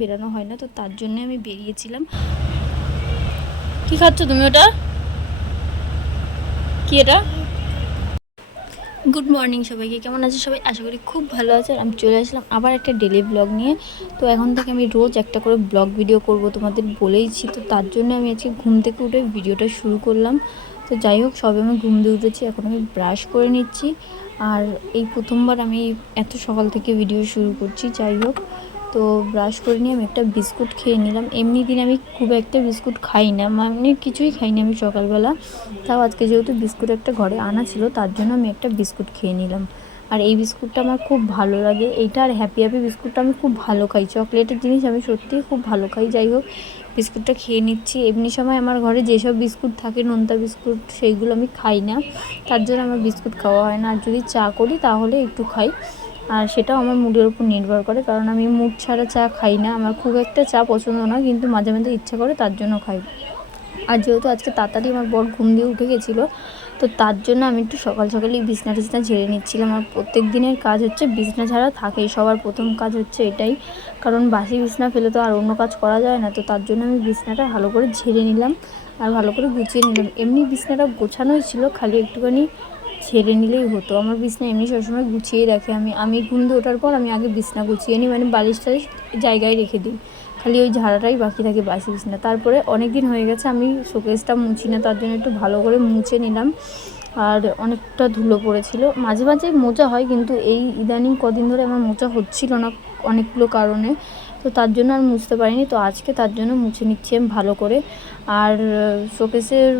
বেরানো হয় না, তো তার জন্য আমি বেরিয়েছিলাম। কি খাচ্ছ তুমি? ওটা কি? এটা গুড মর্নিং সবাইকে, কেমন আছে সবাই? আশা করি খুব ভালো আছে। আর আমি চলে আসলাম আবার একটা ডেলি ব্লগ নিয়ে। তো এখন থেকে আমি রোজ একটা করে ব্লগ ভিডিও করব, তোমাদের বলেইছি। তো তার জন্য আমি আজকে ঘুম থেকে উঠে ভিডিওটা শুরু করলাম। তো যাই হোক, সবে আমি ঘুম দিয়ে উঠেছি, এখন আমি ব্রাশ করে নিচ্ছি। আর এই প্রথমবার আমি এত সকাল থেকে ভিডিও শুরু করছি। যাই হোক, তো ব্রাশ করে নিয়ে আমি একটা বিস্কুট খেয়ে নিলাম। এমনি দিন আমি খুব একটা বিস্কুট খাই না, মানে কিছুই খাই না আমি সকালবেলা। তাও আজকে যেহেতু বিস্কুট একটা ঘরে আনা ছিল, তার জন্য আমি একটা বিস্কুট খেয়ে নিলাম। আর এই বিস্কুটটা আমার খুব ভালো লাগে, এইটা আর হ্যাপি হ্যাপি বিস্কুটটা আমি খুব ভালো খাই। চকলেটের জিনিস আমি সত্যিই খুব ভালো খাই। যাই হোক, বিস্কুটটা খেয়ে নিচ্ছি। এমনি সময় আমার ঘরে যেসব বিস্কুট থাকে, নোনতা বিস্কুট, সেইগুলো আমি খাই না, তার জন্য আমার বিস্কুট খাওয়া হয় না। আর যদি চা করি তাহলে একটু খাই, আর সেটাও আমার মুডের উপর নির্ভর করে, কারণ আমি মুড ছাড়া চা খাই না। আমার খুব একটা চা পছন্দ না, কিন্তু মাঝে মাঝে ইচ্ছা করে, তার জন্য খাই। আর যেহেতু আজকে তাড়াতাড়ি আমার বর ঘুম দিয়ে উঠে গেছিলো, তো তার জন্য আমি একটু সকাল সকালেই বিছনা টিছনা ঝেড়ে নিচ্ছিলাম। আর প্রত্যেক দিনের কাজ হচ্ছে বিছনা ঝাড়া থাকেই, সবার প্রথম কাজ হচ্ছে এটাই, কারণ বাসি বিছনা ফেলে তো আর অন্য কাজ করা যায় না। তো তার জন্য আমি বিছনাটা ভালো করে ঝেড়ে নিলাম আর ভালো করে গুছিয়ে নিলাম। এমনি বিছনাটা গোছানোই ছিল, খালি একটুখানি ঝেড়ে নিলেই হতো। আমার বিছনা এমনি সবসময় গুছিয়েই রাখে। আমি ঘুম দিয়ে ওঠার পর আমি আগে বিছনা গুছিয়ে নিই, মানে বালিশ টালিশ জায়গায় রেখে দিই, খালি ওই ঝাড়াটাই বাকি থাকে বাসি বিছনা। তারপরে অনেক দিন হয়ে গেছে আমি শোকেসটা মুছি না, তার জন্য একটু ভালো করে মুছে নিলাম। আর অনেকটা ধুলো পড়েছিল, মাঝে মাঝে মোজা হয়, কিন্তু এই ইদানিং কদিন ধরে আমার মোজা হচ্ছিল না অনেকগুলো কারণে, তো তার জন্য আর মুছতে পারিনি। তো আজকে তার জন্য মুছে নিচ্ছি আমি ভালো করে। আর শোকেসের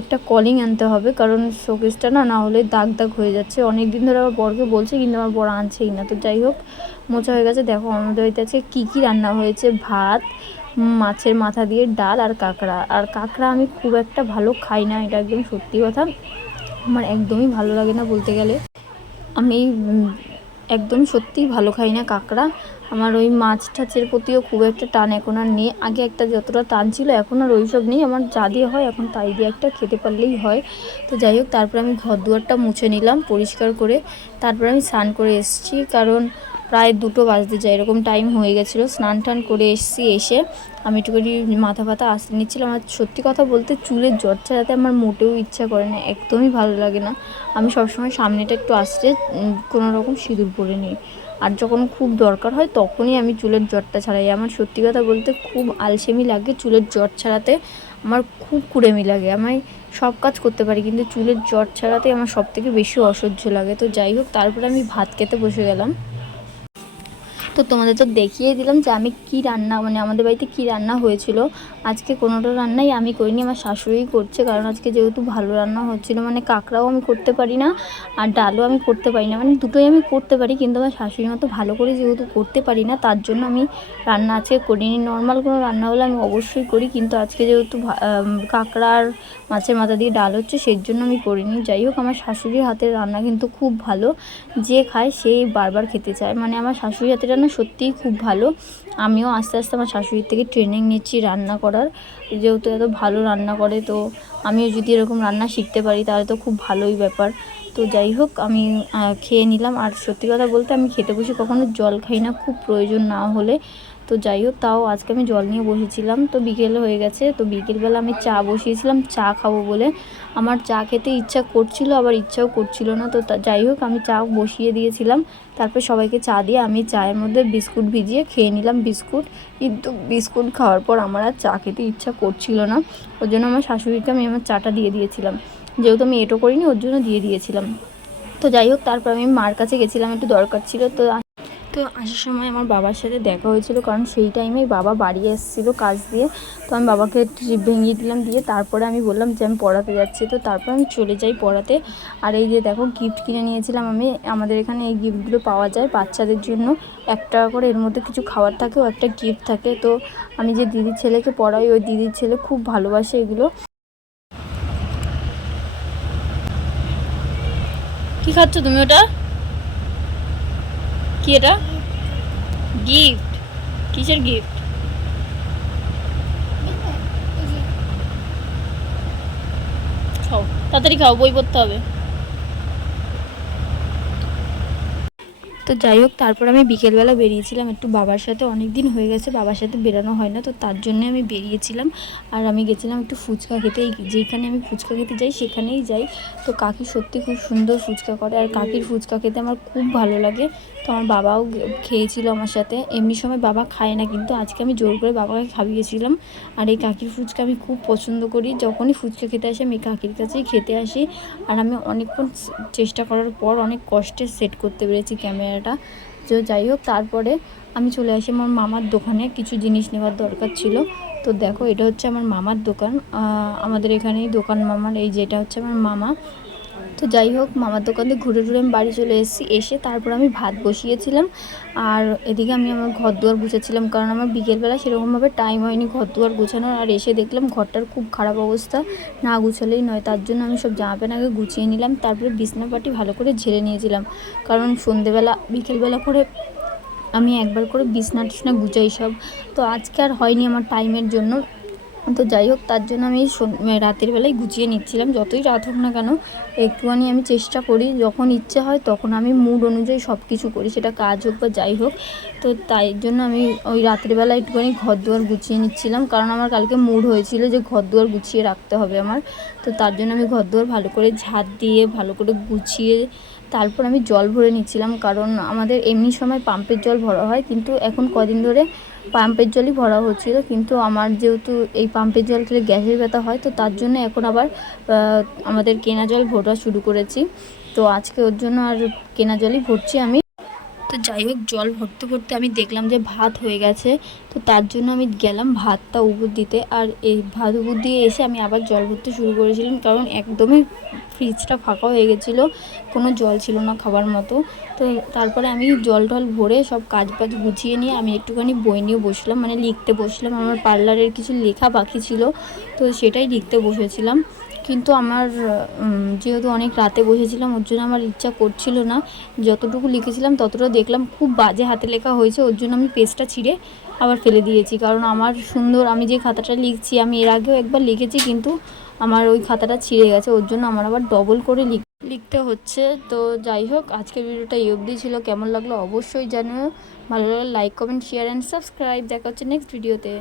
একটা কলিং আনতে হবে, কারণ শোকেসটা না হলে দাগ দাগ হয়ে যাচ্ছে। অনেক দিন ধরে আমার বরকে বলছে, কিন্তু আমার বর আনছেই না। তো যাই হোক, মোছা হয়ে গেছে। দেখো আমাদের বাড়িতে আজকে কী কী রান্না হয়েছে: ভাত, মাছের মাথা দিয়ে ডাল, আর কাঁকড়া। আর কাঁকড়া আমি খুব একটা ভালো খাই না, এটা একদম সত্যি কথা, আমার একদমই ভালো লাগে না বলতে গেলে। আমি একদম সত্যিই ভালো খাই না কাঁকড়া। আমার ওই মাছ টাছের প্রতিও খুব একটা টান এখন আর নেই। আগে একটা যতটা টান ছিল, এখন আর ওই সব নেই। আমার যা দিয়ে হয় এখন তাই দিয়ে একটা খেতে পারলেই হয়। তো যাই হোক, তারপর আমি ঘর দুয়ারটা মুছে নিলাম পরিষ্কার করে। তারপর আমি স্নান করে এসেছি, কারণ প্রায় 2টো বাজতে যায়, এরকম টাইম হয়ে গেছিলো। স্নান টান করে এসেছি, এসে আমি একটুখানি মাথা ফাথা আঁচড়ে নিচ্ছিলাম। আর সত্যি কথা বলতে, চুলের জট ছাড়াতে আমার মোটেও ইচ্ছা করে না, একদমই ভালো লাগে না। আমি সবসময় সামনেটা একটু আঁচড়ে কোনো রকম সিঁদুর পরে নিই। আর যখন খুব দরকার হয় তখনই আমি চুলের জটটা ছাড়াই। আমার সত্যি কথা বলতে খুব আলসেমি লাগে চুলের জট ছাড়াতে, আমার খুব কুড়েমি লাগে। আমি সব কাজ করতে পারি, কিন্তু চুলের জট ছাড়াতে আমার সবথেকে বেশি অসহ্য লাগে। তো যাই হোক, তারপরে আমি ভাত খেতে বসে গেলাম। তো তোমাদের তো দেখিয়ে দিলাম যে আমি কি রান্না, মানে আমাদের বাড়িতে কি রান্না হয়েছিল। আজকে কোনোটা রান্নাই আমি করিনি, আমার শাশুড়িই করছে, কারণ আজকে যেহেতু ভালো রান্না হচ্ছিলো। মানে কাঁকড়াও আমি করতে পারি না, আর ডালও আমি করতে পারি না, মানে দুটোই আমি করতে পারি, কিন্তু আমার শাশুড়ির মতো ভালো করে যেহেতু করতে পারি না, তার জন্য আমি রান্না আজকে করিনি। নর্মাল কোনো রান্না হলে আমি অবশ্যই করি, কিন্তু আজকে যেহেতু কাঁকড়া আর মাছের মাথা দিয়ে ডাল হচ্ছে, সেই জন্য আমি করিনি। যাই হোক, আমার শাশুড়ির হাতের রান্না কিন্তু খুব ভালো, যে খায় সেই বারবার খেতে চায়। মানে আমার শাশুড়ির হাতের রান্না সত্যিই খুব ভালো। আমিও আস্তে আস্তে আমার শাশুড়ির থেকে ট্রেনিং নিচ্ছি রান্না করার, যেহেতু এত ভালো রান্না করে। তো আমিও যদি এরকম রান্না শিখতে পারি তাহলে তো খুব ভালোই ব্যাপার। তো যাই হোক, আমি খেয়ে নিলাম। আর সত্যি কথা বলতে, আমি খেতে বসে কখনো জল খাই না, খুব প্রয়োজন না হলে। তো যাই হোক, তাও আজকে আমি জল নিয়ে বসেছিলাম। তো বিকেল হয়ে গেছে, তো বিকেলবেলা আমি চা বসিয়েছিলাম চা খাবো বলে। আমার চা খেতে ইচ্ছা করছিল, আবার ইচ্ছাও করছিল না। তো যাই হোক, আমি চা বসিয়ে দিয়েছিলাম। তারপর সবাইকে চা দিয়ে আমি চায়ের মধ্যে বিস্কুট ভিজিয়ে খেয়ে নিলাম বিস্কুট। কিন্তু বিস্কুট খাওয়ার পর আমার আর চা খেতে ইচ্ছা করছিল না, ওর জন্য আমার শাশুড়িকে আমি আমার চাটা দিয়ে দিয়েছিলাম। যেহেতু আমি এটো করিনি, ওর জন্য দিয়ে দিয়েছিলাম। তো যাই হোক, তারপর আমি মার কাছে গেছিলাম, একটু দরকার ছিল। তো আসার সময় আমার বাবার সাথে দেখা হয়েছিল, কারণ সেই টাইমেই বাবা বাড়ি এসেছিলো কাজ দিয়ে। তো আমি বাবাকে ট্রিপ ভেঙিয়ে দিলাম, দিয়ে তারপরে আমি বললাম যে আমি পড়াতে যাচ্ছি। তো তারপর আমি চলে যাই পড়াতে। আর এই যে দেখো, গিফট কিনে নিয়েছিলাম আমি। আমাদের এখানে এই গিফটগুলো পাওয়া যায় বাচ্চাদের জন্য, 1 টাকা করে এর মধ্যে কিছু খাবার থাকে ও একটা গিফট থাকে। তো আমি যে দিদির ছেলেকে পড়াই, ওই দিদির ছেলে খুব ভালোবাসে এগুলো। কি খাচ্ছ তুমি? ওটা কি? এটা গিফট? কিসের গিফট? খাও, তাড়াতাড়ি খাও, বই পড়তে হবে। তো যাই হোক, তারপর আমি বিকেলবেলা বেরিয়েছিলাম একটু বাবার সাথে, অনেক দিন হয়ে গেছে বাবার সাথে বেরানো হয় না, তো তার জন্য আমি বেরিয়েছিলাম। আর আমি গেছিলাম একটু ফুচকা খেতে, যেখানে আমি ফুচকা খেতে যাই সেখানেই যাই। তো কাকি সত্যি খুব সুন্দর ফুচকা করে, আর কাকির ফুচকা খেতে আমার খুব ভালো লাগে। তো আমার বাবাও খেয়েছিল আমার সাথে, এমনি সময় বাবা খায় না, কিন্তু আজকে আমি জোর করে বাবাকে খাইয়েছিলাম। আর এই কাকির ফুচকা আমি খুব পছন্দ করি, যখনই ফুচকা খেতে আসি আমি কাকির কাছেই খেতে আসি। আর আমি অনেকক্ষণ চেষ্টা করার পর অনেক কষ্টে সেট করতে পেরেছি ক্যামেরাটা। তো যাই হোক, তারপরে আমি চলে আসি আমার মামার দোকানে, কিছু জিনিস নেওয়ার দরকার ছিল। তো দেখো, এটা হচ্ছে আমার মামার দোকান, আমাদের এখানেই দোকান মামার, এই যেটা হচ্ছে আমার মামা। তো যাই হোক, মামার দোকান থেকে ঘুরে ঘুরে আমি বাড়ি চলে এসেছি। এসে তারপর আমি ভাত বসিয়েছিলাম, আর এদিকে আমি আমার ঘর দুয়ার গুছাচ্ছিলাম, কারণ আমার বিকেলবেলা সেরকমভাবে টাইম হয়নি ঘর দুয়ার গোছানোর। আর এসে দেখলাম ঘরটার খুব খারাপ অবস্থা, না গুছালেই নয়, তার জন্য আমি সব জামা প্যান্ট আগে গুছিয়ে নিলাম, তারপরে বিছনা পাটি ভালো করে ঝেড়ে নিয়েছিলাম, কারণ সন্ধেবেলা বিকেলবেলা করে আমি একবার করে বিছনা টিছনা গুছাই সব। তো আজকে আর হয়নি আমার টাইমের জন্য। তো যাই হোক, তার জন্য আমি রাতের বেলায় গুছিয়ে নিচ্ছিলাম, যতই রাত হোক না কেন একটুখানি আমি চেষ্টা করি, যখন ইচ্ছে হয় তখন আমি মুড অনুযায়ী সব কিছু করি, সেটা কাজ হোক বা যাই হোক। তো তাই জন্য আমি ওই রাতের বেলা একটুখানি ঘর দুয়ার গুছিয়ে নিচ্ছিলাম, কারণ আমার কালকে মুড হয়েছিল যে ঘর দুয়ার গুছিয়ে রাখতে হবে আমার। তো তার জন্য আমি ঘর দুয়ার ভালো করে ঝাড় দিয়ে ভালো করে গুছিয়ে তারপর আমি জল ভরে নিচ্ছিলাম, কারণ আমাদের এমনি সময় পাম্পের জল ভরা হয়, কিন্তু এখন কদিন ধরে পাম্পের জলই ভরা হচ্ছিলো। কিন্তু আমার যেহেতু এই পাম্পের জল খেলে গ্যাসের ব্যথা হয়, তো তার জন্য এখন আবার আমাদের কেনা জল ভরা শুরু করেছি। তো আজকে ওর জন্য আর কেনা জলই ভরছি আমি। তো যাই হোক, জল ভরতে ভরতে আমি দেখলাম যে ভাত হয়ে গেছে, তো তার জন্য আমি গেলাম ভাতটা উপর দিতে। আর এই ভাত উপর দিয়ে এসে আমি আবার জল ভরতে শুরু করেছিলাম, কারণ একদমই ফ্রিজটা ফাঁকা হয়ে গেছিলো, কোনো জল ছিল না খাবার মতো। তো তারপরে আমি জল টল ভরে সব কাজ বাজ গুছিয়ে নিয়ে আমি একটুখানি বই নিয়ে বসলাম, মানে লিখতে বসলাম। আমার পার্লারের কিছু লেখা বাকি ছিল, তো সেটাই লিখতে বসেছিলাম। কিন্তু আমার যেহেতু অনেক রাতে বসেছিলাম, ওর জন্য আমার ইচ্ছা করছিল না। যতটুকু লিখেছিলাম ততটা দেখলাম খুব বাজে হাতে লেখা হয়েছে, ওর জন্য আমি পেজটা ছিঁড়ে আবার ফেলে দিয়েছি। কারণ আমার সুন্দর, আমি যে খাতাটা লিখছি আমি এর আগেও একবার লিখেছি, কিন্তু আমার ওই খাতাটা ছিঁড়ে গেছে, ওর জন্য আমার আবার ডবল করে লিখতে হচ্ছে। তো যাই হোক, আজকের ভিডিওটা এই অবধি ছিল। কেমন লাগলো অবশ্যই জানিও, ভালো লাগলে like comment share and subscribe. দেখা হচ্ছে নেক্সট ভিডিওতে।